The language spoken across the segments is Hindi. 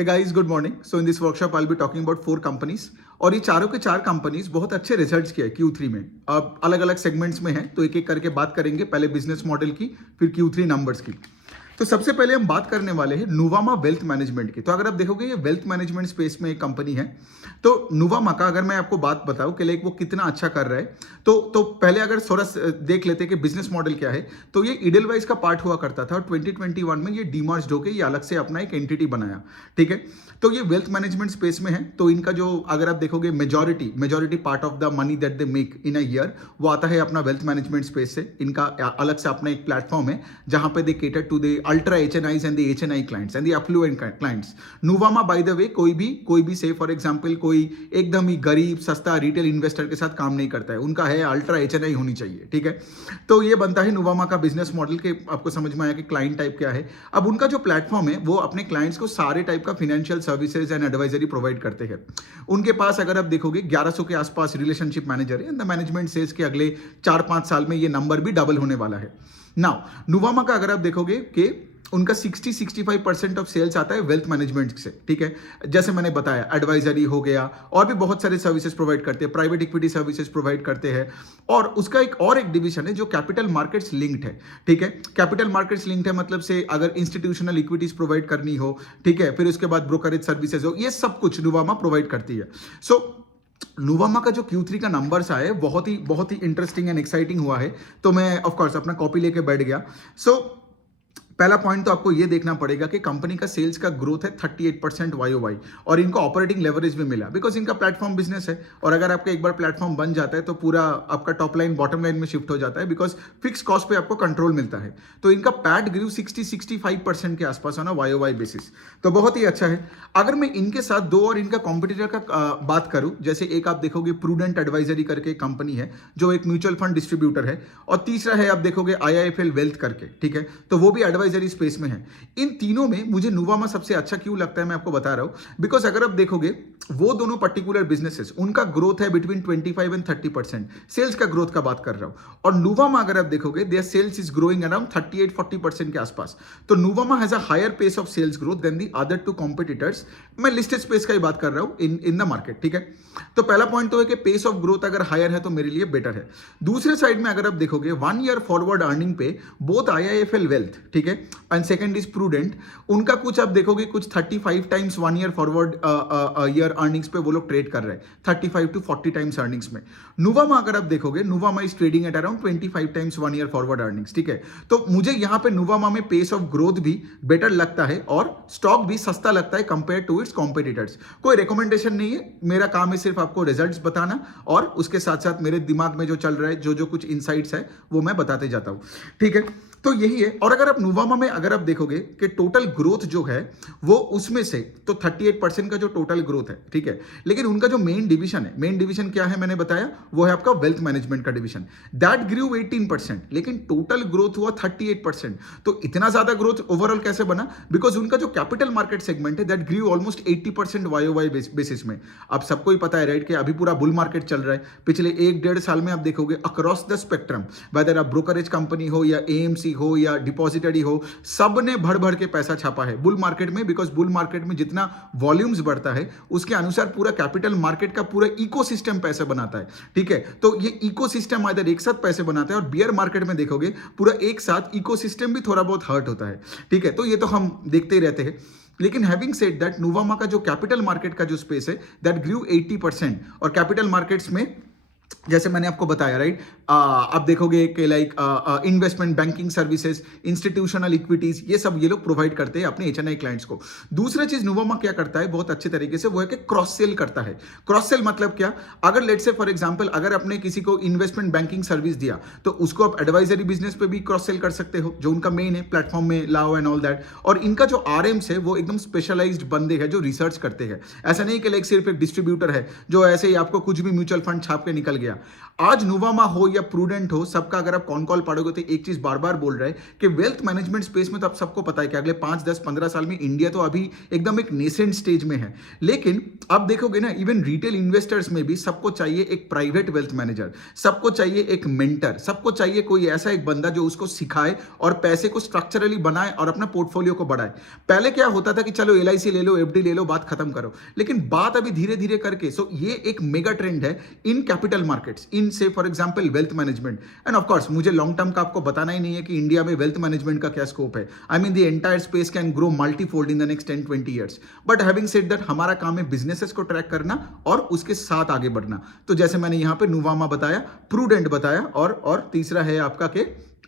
Hey guys, good morning. So in this workshop, I'll be talking about 4 companies और ये चारों के चार कंपनीज बहुत अच्छे रिजल्ट्स किए Q3 में. अब अलग अलग सेगमेंट्स में हैं तो एक एक करके बात करेंगे. पहले बिजनेस मॉडल की, फिर Q3 नंबर्स की. तो सबसे पहले हम बात करने वाले हैं नुवामा वेल्थ मैनेजमेंट की. तो अगर आप देखोगे ये वेल्थ मैनेजमेंट स्पेस में एक कंपनी है. तो नुवामा का अगर मैं आपको बात बताऊं कि लाइक वो कितना अच्छा कर रहा है तो पहले अगर थोड़ा देख लेते कि बिजनेस मॉडल क्या है. तो ये इडलवाइज का पार्ट हुआ करता था और 2021 में ये डीमर्ज्ड होकर ये अलग से अपना एक एंटिटी बनाया. ठीक है. तो ये वेल्थ मैनेजमेंट स्पेस में है. तो इनका जो अगर आप देखोगे majority part of the money that they make in a year वो आता है अपना वेल्थ मैनेजमेंट स्पेस से. इनका अलग से अपना एक प्लेटफॉर्म है जहां पे they cater to the ultra HNIs and the HNI clients and the affluent clients. Nuvama by the way कोई भी से फॉर एग्जांपल कोई एकदम ही गरीब सस्ता रिटेल इन्वेस्टर के साथ काम नहीं करता है. उनका है अल्ट्रा HNI होनी चाहिए. ठीक है. तो ये बनता है नुवामा का बिजनेस मॉडल के. आपको समझ में आया कि क्लाइंट टाइप क्या है. अब उनका जो प्लेटफॉर्म है वो अपने क्लाइंट्स को सारे टाइप का financial services and advisory provide करते हैं. उनके पास अगर आप देखोगे 1100 के आसपास रिलेशनशिप मैनेजर है. मैनेजमेंट सेल्स के अगले 4-5 साल में ये नंबर भी डबल होने वाला है. नाउ नुवामा का अगर आप देखोगे कि उनका 60-65% ऑफ सेल्स आता है वेल्थ मैनेजमेंट से. ठीक है. जैसे मैंने बताया एडवाइजरी हो गया और भी बहुत सारे सर्विसेज प्रोवाइड करते हैं. प्राइवेट इक्विटी सर्विसेज प्रोवाइड करते हैं और उसका एक डिवीजन है जो कैपिटल मार्केट्स लिंक्ड है. ठीक है. कैपिटल मार्केट्स लिंक्ड है मतलब से अगर इंस्टीट्यूशनल इक्विटीज प्रोवाइड करनी हो. ठीक है. फिर उसके बाद ब्रोकरेज सर्विसेज हो. ये सब कुछ नुवामा प्रोवाइड करती है. सो नुवामा का जो Q3 का नंबर्स आए बहुत ही इंटरेस्टिंग एंड एक्साइटिंग हुआ है. तो मैं ऑफ कोर्स अपना कॉपी लेके बैठ गया. सो पहला पॉइंट तो आपको ये देखना पड़ेगा कि कंपनी का सेल्स का ग्रोथ है 38% YOY और इनको ऑपरेटिंग लेवरेज भी मिला बिकॉज इनका प्लेटफॉर्म बिजनेस है. और अगर आपका एक बार प्लेटफॉर्म बन जाता है तो पूरा आपका टॉप लाइन बॉटम लाइन में शिफ्ट हो जाता है बिकॉज फिक्स कॉस्ट पे आपको कंट्रोल मिलता है. तो इनका पैट ग्रू 60-65% के आसपास है ना YOY बेसिस. तो बहुत ही अच्छा है. अगर मैं इनके साथ दो और इनका कॉम्पिटिटर का बात करूं, जैसे एक आप देखोगे प्रूडेंट एडवाइजरी करके कंपनी है जो एक म्यूचुअल फंड डिस्ट्रीब्यूटर है और तीसरा है आप देखोगे IIFL वेल्थ करके. ठीक है. तो वो भी एडवाइजरी स्पेस में है. इन तीनों में मुझे नुवामा सबसे अच्छा क्यों लगता है मैं आपको बता रहा हूं बिकॉज अगर आप देखोगे वो दोनों पर्टिकुलर बिजनेसेस उनका ग्रोथ है बिटवीन 25 एंड 30%. सेल्स का ग्रोथ का बात कर रहा हूं. और नुवामा अगर आप देखोगे their sales is growing around 38-40% के आसपास. तो Nuvama has a higher pace of sales growth than the other two competitors. मैं लिस्टेड स्पेस का ही बात कर रहा हूं इन द मार्केट. ठीक है. तो पहला पॉइंट तो है कि पेस ऑफ ग्रोथ अगर हायर है तो मेरे लिए बेटर है. दूसरे साइड में अगर आप देखोगे 1 ईयर फॉरवर्ड अर्निंग पे बोथ IIFL वेल्थ. ठीक है. And second is prudent. उनका कुछ आप देखोगे कुछ 35 times 1 year forward year earnings पे वो लोग ट्रेड कर रहे हैं 35 to 40 टाइम्स अर्निंग्स में. नुवामा अगर आप देखोगे Nuvama is trading at around 25 times 1 year forward earnings. ठीक है. तो मुझे यहां पे नुवामा में पेस ऑफ ग्रोथ भी बेटर लगता है और स्टॉक भी सस्ता लगता है कंपेयर टू इट्स कॉम्पिटिटर्स. कोई रिकमेंडेशन नहीं है. मेरा काम है सिर्फ आपको रिजल्ट्स बताना और उसके साथ साथ मेरे दिमाग में जो चल रहा है जो कुछ इनसाइट्स है वो मैं बताते जाता हूं. ठीक है. तो यही है. और अगर आप नुवामा में अगर आप देखोगे कि टोटल ग्रोथ जो है वो उसमें से तो 38% का जो टोटल ग्रोथ है. ठीक है. लेकिन उनका जो मेन डिवीजन क्या है मैंने बताया वो है आपका वेल्थ मैनेजमेंट का डिवीजन. दैट ग्रू 18% लेकिन टोटल ग्रोथ हुआ 38%. तो इतना ज्यादा ग्रोथ ओवरऑल कैसे बना बिकॉज उनका जो कैपिटल मार्केट सेगमेंट है that grew almost 80% YOY basis में. आप सबको ही पता है राइट कि अभी पूरा बुल मार्केट चल रहा है. पिछले 1-1.5 साल में आप देखोगे अक्रॉस द स्पेक्ट्रम वेदर आप ब्रोकरेज कंपनी हो या AMC हो या डिपॉजिटरी हो सब ने भर के पैसा छापा है बुल मार्केट में बिकॉज बुल मार्केट में जितना वॉल्यूम्स बढ़ता है उसके अनुसार पूरा कैपिटल मार्केट का पूरा इकोसिस्टम पैसे बनाता है. ठीक है. तो ये इकोसिस्टम इधर एक साथ पैसे बनाता है और बियर मार्केट में देखोगे पूरा एक साथ इकोसिस्टम भी थोड़ा बहुत हर्ट होता है. ठीक है. तो ये तो हम देखते ही रहते हैं. लेकिन हैविंग सेड दैट नुवामा का जो कैपिटल मार्केट का जो स्पेस है दैट ग्रू 80% और कैपिटल मार्केट्स में जैसे मैंने आपको बताया राइट आप देखोगे कि like investment banking services institutional equities ये सब ये लोग प्रोवाइड करते हैं अपने HNI क्लाइंट्स को. दूसरा चीज नुवामा क्या करता है बहुत अच्छे तरीके से वो है कि क्रॉस सेल करता है. क्रॉस सेल मतलब क्या. अगर लेट्स से फॉर एग्जांपल अगर आपने किसी को इन्वेस्टमेंट बैंकिंग सर्विस दिया तो उसको आप एडवाइजरी बिजनेस पे भी क्रॉस सेल कर सकते हो जो उनका मेन है प्लेटफॉर्म में लाओ एंड ऑल दैट. और इनका जो RMs है वो एकदम स्पेशलाइज्ड बंदे हैं जो रिसर्च करते हैं. ऐसा नहीं कि लाइक सिर्फ एक डिस्ट्रीब्यूटर है जो ऐसे ही आपको कुछ भी म्यूचुअल फंड छाप के निकल गया. गया। आज नुवामा हो या प्रूडेंट हो, सबका अगर आप कॉन कॉल पढ़ोगे तो एक चीज बार बार बोल रहे हैं कि वेल्थ मैनेजमेंट स्पेस में तो आप सबको पता है कि अगले 5 10 15 साल में इंडिया तो अभी एकदम एक नेसेंट स्टेज में है। लेकिन आप देखोगे ना, इवन रिटेल इन्वेस्टर्स में भी सबको चाहिए एक प्राइवेट वेल्थ मैनेजर, सबको चाहिए एक मेंटर, सबको चाहिए कोई ऐसा एक बंदा जो उसको सिखाए और पैसे को स्ट्रक्चरली बनाए और अपना पोर्टफोलियो को बढ़ाए। पहले क्या होता था कि चलो एलआईसी ले लो, एफडी ले लो, बात खत्म करो। लेकिन बात अभी धीरे धीरे करके, सो ये एक मेगा ट्रेंड है इन कैपिटल मार्केट्स, इन से for example wealth management. End of course मुझे लॉन्ग टर्म का आपको बताना ही नहीं है कि इंडिया में वेल्थ मैनेजमेंट का क्या स्कोप है। I mean the entire space can grow multifold in the next 10-20 years. But having said that, हमारा काम है बिजनेसेस को ट्रैक करना और उसके साथ आगे बढ़ना। तो जैसे मैंने यहां पे नुवामा बताया, प्रूडेंट बताया, और तीसरा है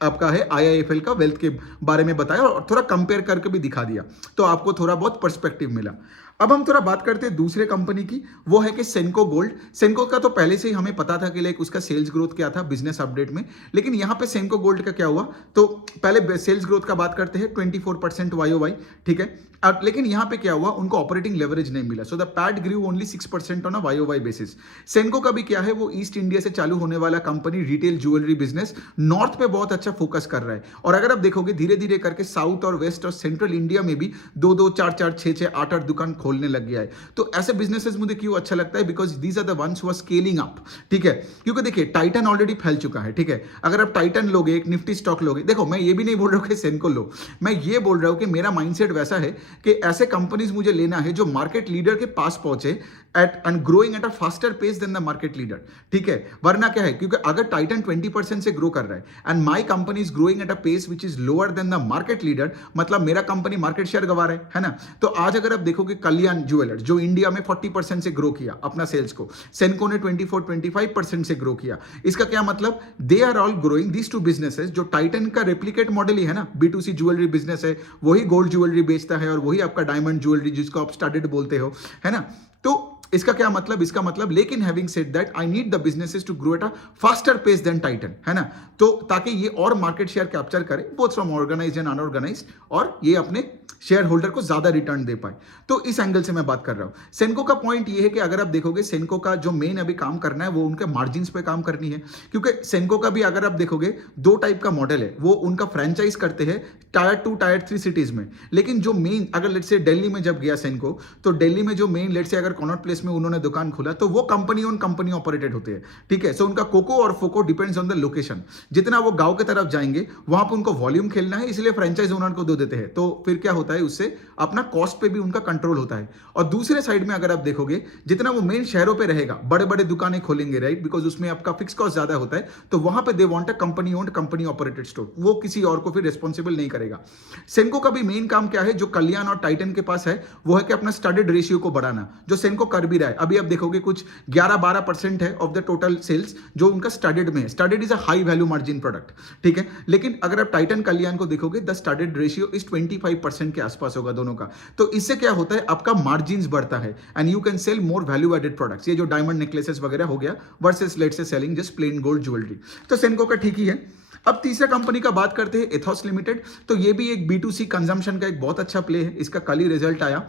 आपका है आईआईएफएल का वेल्थ के बारे में बताया और थोड़ा कंपेयर करके भी दिखा दिया, तो आपको थोड़ा बहुत पर्सपेक्टिव मिला। अब हम थोड़ा बात करते हैं दूसरे कंपनी की, वो है कि सेनको गोल्ड। सेनको का तो पहले से ही हमें पता था कि लाइक उसका सेल्स ग्रोथ क्या था बिजनेस अपडेट में, लेकिन यहां पे सेनको गोल्ड का क्या हुआ, तो पहले सेल्स ग्रोथ का बात करते हैं, 24% वाईओवाई, ठीक है। लेकिन यहां पे क्या हुआ, उनको ऑपरेटिंग लेवरेज नहीं मिला, so the PAT grew only 6% on a YoY basis. Senco का भी क्या है, वो ईस्ट इंडिया से चालू होने वाला company, retail jewellery business north पे बहुत अच्छा फोकस कर रहा है। और अगर आप देखोगे धीरे धीरे करके साउथ और वेस्ट और सेंट्रल इंडिया में भी 2-2, 4-4, 6-6, 8-8 दुकान खोलने लग गया है। तो ऐसे बिजनेसेस मुझे क्यों अच्छा लगता है, because these are the ones who are scaling up, ठीक है। क्योंकि देखिए टाइटन ऑलरेडी फैल चुका है, ठीक है। अगर आप टाइटन लोगे, एक निफ्टी स्टॉक लोगे, देखो मैं ये भी नहीं बोल रहा हूं कि सेनको लो, मैं ये बोल रहा हूं कि मेरा माइंडसेट वैसा है कि ऐसे कंपनीज मुझे लेना है जो मार्केट लीडर के पास पहुंचे and growing at a faster pace than the market leader, ठीक है। वरना क्या है, क्योंकि अगर टाइटन 20% से ग्रो कर रहा है and my company is growing at a pace which is lower than the market leader, मतलब मेरा कंपनी मार्केट शेयर गवा रहा है ना। तो आज अगर आप देखोगे कल्याण ज्वेलर्स जो इंडिया में 40% से ग्रो किया अपना सेल्स को, सेनको ने 24-25% से ग्रो किया, इसका क्या मतलब, they are all growing these two businesses. जो टाइटन का रेप्लिकेट मॉडल ही है ना, B2C ज्वेलरी बिजनेस है, वही गोल्ड ज्वेलरी बेचता है और वही आपका डायमंड ज्वेलरी जिसको आप स्टडेड बोलते हो, है ना। तो इसका क्या मतलब, इसका मतलब, लेकिन having said that I need the businesses to grow at a faster pace than Titan, है ना। तो ताकि ये और मार्केट शेयर कैप्चर करे both from organised and unorganised, और ये अपने शेयर होल्डर को ज्यादा रिटर्न दे पाए। तो इस एंगल से मैं बात कर रहा हूं। सेनको का पॉइंट ये है कि अगर आप देखोगे सेनको का जो मेन अभी काम करना है वो उनके मार्जिन पे काम करनी है, क्योंकि सेनको का भी अगर आप देखोगे 2 टाइप का मॉडल है, वो उनका फ्रेंचाइज करते हैं टायर 2 टायर 3 सिटीज में। लेकिन जो मेन, अगर लेट्स से दिल्ली में जब गया सेनको, तो दिल्ली में जो मेन लेट्स से अगर कॉनॉट प्लेस में उन्होंने दुकान खोला, तो वो कंपनी ऑन कंपनी ऑपरेटेड होते हैं, ठीक है। सो उनका कोको और फोको डिपेंड्स ऑन द लोकेशन। जितना वो गांव की तरफ जाएंगे वहां पर उनको वॉल्यूम खेलना है, इसलिए फ्रेंचाइज ओनर को दे देते हैं। तो फिर क्या होता है, उससे अपना कॉस्ट पे भी उनका कंट्रोल होता है। और दूसरे साइड में अगर आप देखोगे, जितना वो मेन शहरों पे रहेगा, बड़े बड़े दुकानें खोलेंगे, राइट, बिकॉज उसमें आपका फिक्स कॉस्ट ज्यादा होता है, तो वहां पे they want a company owned company operated store, वो किसी और को फिर रिस्पॉन्सिबल नहीं करेगा। सेनको का भी मेन काम क्या है, जो कल्याण और टाइटन के पास है, वो है कि अपना स्टडेड रेशियो को बढ़ाना, जो सेनको कर भी रहा है। अभी आप देखोगे कुछ 11-12% है ऑफ द टोटल सेल्स जो उनका स्टडेड में है। Studded is a high value margin product, ठीक है। लेकिन अगर आप टाइटन कल्याण को देखोगे, द स्टडेड रेशियो इज 25% के आसपास होगा दोनों का। तो इससे क्या होता है, आपका मार्जिन बढ़ता है and you can sell more value added products. ये जो डायमंड नेकलेसेस वगैरह हो गया versus let's say selling just plain gold jewellery, तो सेनको का ठीक ही है। अब तीसरा कंपनी का बात करते हैं, एथॉस लिमिटेड। तो ये भी एक B2C कंजम्पशन का एक बहुत अच्छा प्ले है, इसका कल ही रिजल्ट आया।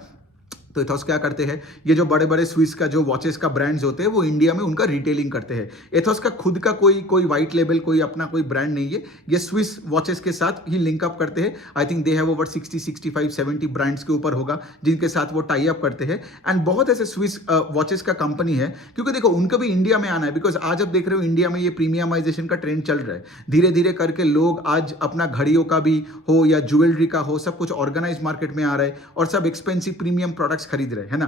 तो एथॉस क्या करते हैं, ये जो बड़े बड़े स्विस का जो वॉचेस का ब्रांड्स होते हैं वो इंडिया में उनका रिटेलिंग करते हैं। एथॉस का खुद का कोई व्हाइट लेबल, कोई अपना कोई ब्रांड नहीं है, ये स्विस वॉचेस के साथ ही लिंक अप करते हैं। I think they have over 60-65-70 brands के ऊपर होगा जिनके साथ वो टाई अप करते हैं। एंड बहुत ऐसे स्विस वॉचेस का कंपनी है, क्योंकि देखो उनको भी इंडिया में आना है, बिकॉज आज आप देख रहे हो इंडिया में ये प्रीमियमाइजेशन का ट्रेंड चल रहा है। धीरे धीरे करके लोग आज अपना घड़ियों का भी हो या ज्वेलरी का हो, सब कुछ ऑर्गेनाइज मार्केट में आ रहा है और सब एक्सपेंसिव प्रीमियम प्रोडक्ट्स खरीद रहे हैं ना।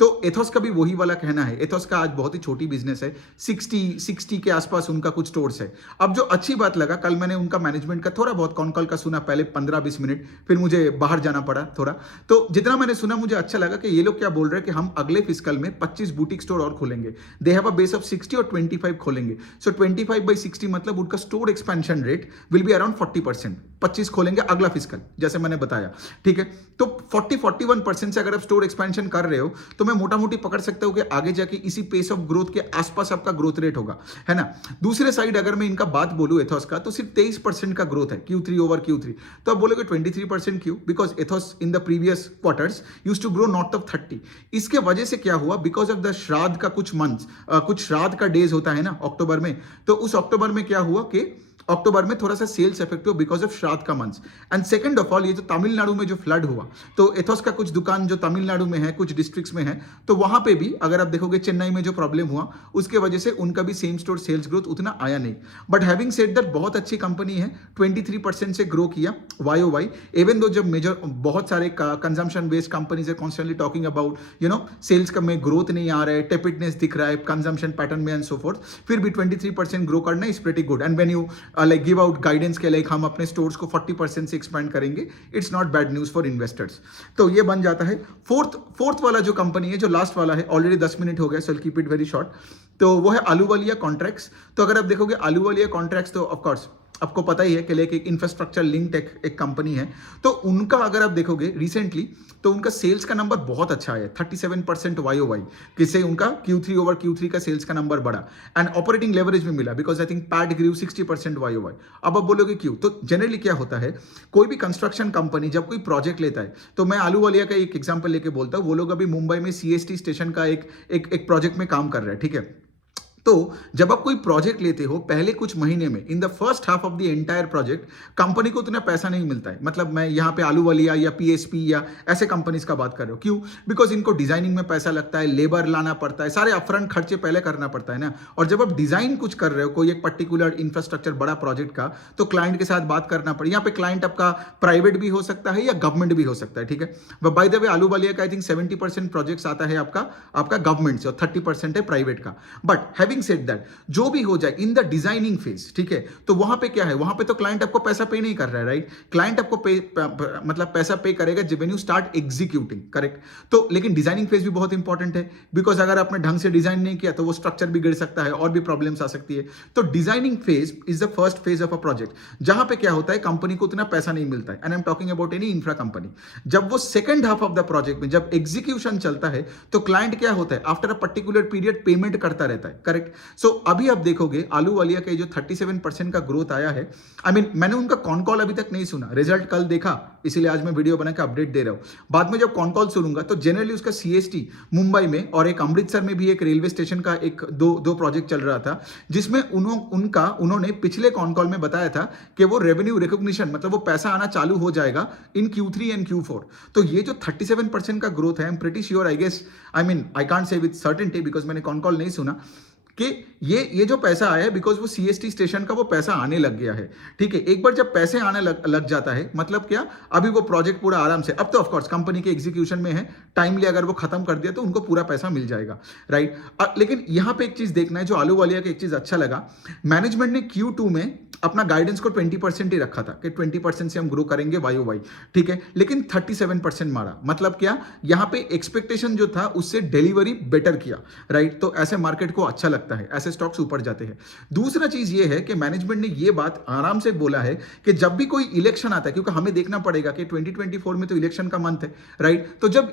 तो एथॉस का भी वही वाला कहना है। एथॉस का आज बहुत ही छोटी बिजनेस है, 60 के आसपास उनका कुछ स्टोर्स है। अब जो अच्छी बात लगा, कल मैंने उनका मैनेजमेंट का थोड़ा बहुत कॉन कॉल का सुना, पहले 15-20 मिनट, फिर मुझे बाहर जाना पड़ा थोड़ा। तो जितना मैंने सुना मुझे अच्छा लगा कि ये लोग क्या बोल रहे हैं कि हम अगले फिस्कल में 25 बुटीक स्टोर और खोलेंगे। They have a base of 60 और 25 खोलेंगे। सो 25/60 मतलब उनका store expansion rate will be around 40%। 25 खोलेंगे अगला फिस्कल, जैसे मैंने बताया, ठीक है। तो 40-41% से अगर आप स्टोर एक्सपेंशन कर रहे हो तो मैं मोटा मोटी पकड़ सकता हूं कि आगे जाके इसी पेस ऑफ ग्रोथ के आसपास आपका ग्रोथ रेट होगा, है ना। दूसरे साइड अगर मैं इनका बात बोलूं एथॉस का, तो सिर्फ 23% का ग्रोथ है Q3 ओवर Q3। तो आप बोलोगे 23% क्यों? Because Ethos in the previous quarters used to grow north of 30। इसके वजह से क्या हुआ, बिकॉज ऑफ द श्राद्ध का कुछ मंथ्स, कुछ श्राद्ध का डेज होता है ना अक्टूबर में, तो उस अक्टूबर में क्या हुआ कि अक्टूबर में थोड़ा सा सेल्स इफेक्ट हुआ बिकॉज ऑफ श्राद्ध का month. And second of all, ये जो तमिलनाडु में जो फ्लड हुआ, तो एथॉस का कुछ दुकान जो तमिलनाडु में है, कुछ डिस्ट्रिक्ट्स में है, तो वहां पे भी अगर आप देखोगे चेन्नई में जो प्रॉब्लम हुआ उसके वजह से उनका भी सेम स्टोर सेल्स ग्रोथ उतना आया नहीं। बट हैविंग सेड दैट बहुत अच्छी कंपनी है, 23% से ग्रो किया YOY, इवन दो जब मेजर बहुत सारे कंजम्पशन बेस्ड कंपनीज है कॉन्स्टेंटली टॉकिंग अबाउट सेल्स का में ग्रोथ नहीं आ रहा है, टेपिडनेस दिख रहा है कंजम्पशन पैटर्न में एंड सो फोर्थ, फिर भी 23% ग्रो करना is pretty good. And when you like give out guidance के लाइक हम अपने स्टोर्स को 40% से एक्सपेंड करेंगे, it's not bad news for investors. तो ये बन जाता है फोर्थ वाला जो कंपनी है, जो लास्ट वाला है, ऑलरेडी 10 मिनट हो गया, so keep it very short. तो वो है आलूवालिया कॉन्ट्रैक्ट्स। तो अगर आप देखोगे आलूवालिया कॉन्ट्रैक्ट्स, तो ऑफकोर्स आपको पता ही है कि लेके इंफ्रास्ट्रक्चर लिंक्ड एक कंपनी है, तो उनका अगर आप देखोगे रिसेंटली, तो उनका सेल्स का नंबर बहुत अच्छा है, 37% YOY, किससे उनका Q3 ओवर Q3 का सेल्स का नंबर बढ़ा। एंड ऑपरेटिंग लेवरेज भी मिला because I think PAT grew 60% YOY। अब आप बोलोगे क्यों, तो जनरली क्या होता है, कोई भी कंस्ट्रक्शन कंपनी जब कोई प्रोजेक्ट लेता है, तो मैं आलूवालिया का एक एग्जाम्पल लेके बोलता हूँ, वो लोग अभी मुंबई में CST स्टेशन का एक प्रोजेक्ट में काम कर रहे हैं, ठीक है। तो जब आप कोई प्रोजेक्ट लेते हो, पहले कुछ महीने में in the first half of the entire project company को उतना पैसा नहीं मिलता है। मतलब मैं यहाँ पे आलूवालिया या PSP या ऐसे कंपनीज का बात कर रहा हूँ, क्यों? बिकॉज इनको डिजाइनिंग में पैसा लगता है, लेबर लाना पड़ता है, सारे अपफ्रंट खर्चे पहले करना पड़ता है ना। और जब आप डिजाइन कुछ कर रहे हो कोई एक पर्टिकुलर इंफ्रास्ट्रक्चर बड़ा प्रोजेक्ट का, तो क्लाइंट के साथ बात करना पड़े। यहाँ पे क्लाइंट आपका प्राइवेट भी हो सकता है या गवर्नमेंट भी हो सकता है, ठीक है। बाय द वे आलूवालिया का आई थिंक 70% प्रोजेक्ट्स आता है आपका गवर्नमेंट से और 30% है प्राइवेट का। बट हैविंग सेड दैट, जो भी हो जाए इन द डिजाइनिंग फेज, ठीक है, तो वहां पे क्या है, वहां पे तो क्लाइंट आपको पैसा पे नहीं कर रहा है, राइट। क्लाइंट आपको मतलब पैसा पे करेगा जब when you start executing, correct. तो लेकिन डिजाइनिंग फेज भी बहुत इंपॉर्टेंट है, बिकॉज अगर आपने ढंग से डिजाइन नहीं किया तो वो स्ट्रक्चर भी गिर सकता है और भी प्रॉब्लम्स आ सकती है। तो designing phase is the first phase of a project, जहां पे क्या होता है, कंपनी को उतना पैसा नहीं मिलता है। And I am talking about any infra company. जब वो second half of the project में जब एग्जीक्यूशन चलता है, तो क्लाइंट क्या होता है, after a particular period payment करता रहता है, करेक्ट। सो अभी आप देखोगे आलूवालिया का जो 37% का ग्रोथ आया है, आई मीन मैंने उनका कॉन कॉल अभी तक नहीं सुना, रिजल्ट कल देखा, इसीलिए आज मैं वीडियो बना के अपडेट दे रहा हूं। बाद में जब कॉन कॉल सुनूंगा तो जनरली उसका CST मुंबई में और एक अमृतसर में भी एक रेलवे स्टेशन का एक दो प्रोजेक्ट चल रहा था, जिसमें उन्होंने पिछले कॉन कॉल में बताया था कि वो रेवेन्यू रिकॉग्निशन, मतलब वो पैसा आना चालू हो जाएगा इन Q3 एंड Q4। तो ये जो 37% का ग्रोथ है, I am pretty sure, I guess, I mean I can't say with certainty because मैंने कॉन कॉल नहीं सुना, कि ये जो पैसा आया है बिकॉज वो CST स्टेशन का वो पैसा आने लग गया है, ठीक है। एक बार जब पैसे आने लग जाता है, मतलब क्या, अभी वो प्रोजेक्ट पूरा आराम से, अब तो ऑफकोर्स कंपनी के एग्जीक्यूशन में है, टाइमली अगर वो खत्म कर दिया तो उनको पूरा पैसा मिल जाएगा, राइट। लेकिन यहां पे एक चीज देखना है, जो आलूवालिया का एक चीज अच्छा लगा, मैनेजमेंट ने Q2 में अपना गाइडेंस को 20% ही रखा था कि 20% से हम ग्रो करेंगे YOY, ठीक है, लेकिन 37% मारा। मतलब क्या, यहां पे एक्सपेक्टेशन जो था उससे डिलीवरी बेटर किया, राइट। तो ऐसे मार्केट को अच्छा लगता है, ऐसे स्टॉक्स ऊपर जाते हैं। दूसरा चीज ये है कि मैनेजमेंट ने ये बात आराम से बोला है कि जब भी कोई इलेक्शन आता है, क्योंकि हमें देखना पड़ेगा कि 2024 में तो इलेक्शन का मंथ है, राइट। तो जब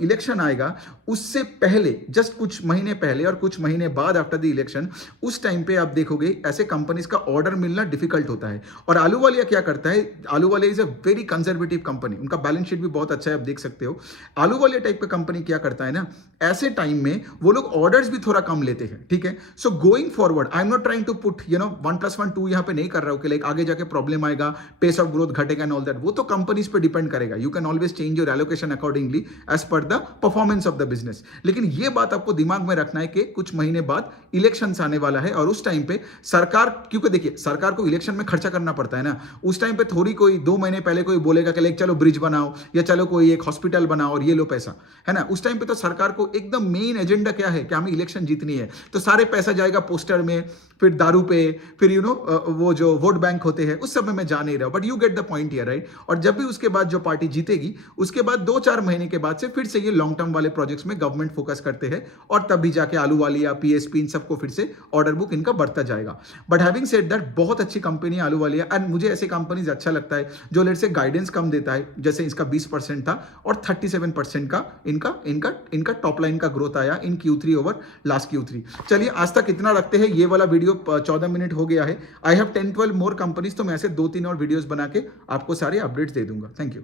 इलेक्शन आएगा उससे पहले, जस्ट कुछ महीने पहले और कुछ महीने बाद आफ्टर द इलेक्शन, उस टाइम पे आप देखोगे ऐसे कंपनीज का ऑर्डर मिलना डिफिकल्ट होता है। और आलूवालिया क्या करता है, Ahluwalia is a very conservative company, उनका बैलेंस शीट भी बहुत अच्छा है, आप देख सकते हो। आलूवालिया टाइप का कंपनी क्या करता है ना, ऐसे टाइम में वो लोग ऑर्डर्स भी थोड़ा कम लेते हैं, ठीक है। So going forward I am not trying to put 1+1 2 यहां पे नहीं कर रहा हूं कि लाइक आगे जाके प्रॉब्लम आएगा, पेस ऑफ ग्रोथ घटेगा एंड ऑल दैट, वो तो कंपनीज पे डिपेंड करेगा। You can always change your allocation accordingly as per the performance of the business. लेकिन ये बात आपको दिमाग में रखना है कि कुछ महीने बाद इलेक्शन आने वाला है, और उस टाइम पे सरकार, क्योंकि देखिए सरकार को इलेक्शन में खर्चा करना पड़ता है ना, उस टाइम पे थोड़ी कोई 2 महीने पहले कोई बोलेगा कि लाइक चलो ब्रिज बनाओ या चलो कोई एक हॉस्पिटल बनाओ और ये लो पैसा, है ना। उस टाइम पे तो सरकार को एकदम मेन एजेंडा क्या है कि हमें इलेक्शन जीतनी है, तो सारे पैसा जाएगा पोस्टर में, फिर दारू पे, फिर वो जो वोट बैंक होते हैं उस सब में मैं जा नहीं रहा हूं, but you get the point here, right. और जब भी उसके बाद जो पार्टी जीतेगी, उसके बाद 2-4 महीने के बाद से फिर से ये लॉन्ग टर्म वाले प्रोजेक्ट्स में गवर्नमेंट फोकस करते हैं, और तब भी जाके आलूवालिया, PSP इन सबको फिर से ऑर्डर बुक इनका बढ़ता जाएगा। बट हैविंग सेड दैट, यार बहुत अच्छी कंपनी आलू वाली है, एंड मुझे ऐसे कंपनीज अच्छा लगता है जो लेट से गाइडेंस कम देता है, जैसे इसका 20% था और 37% का इनका इनका इनका टॉप लाइन का ग्रोथ आया इन Q3 ओवर लास्ट Q3। चलिए आज तक इतना रखते हैं, ये वाला वीडियो 14 मिनट हो गया है। आई हैव 10-12 मोर कंपनीज, तो मैं ऐसे 2-3 और वीडियोस बना के आपको सारे अपडेट्स दे दूंगा। Thank you.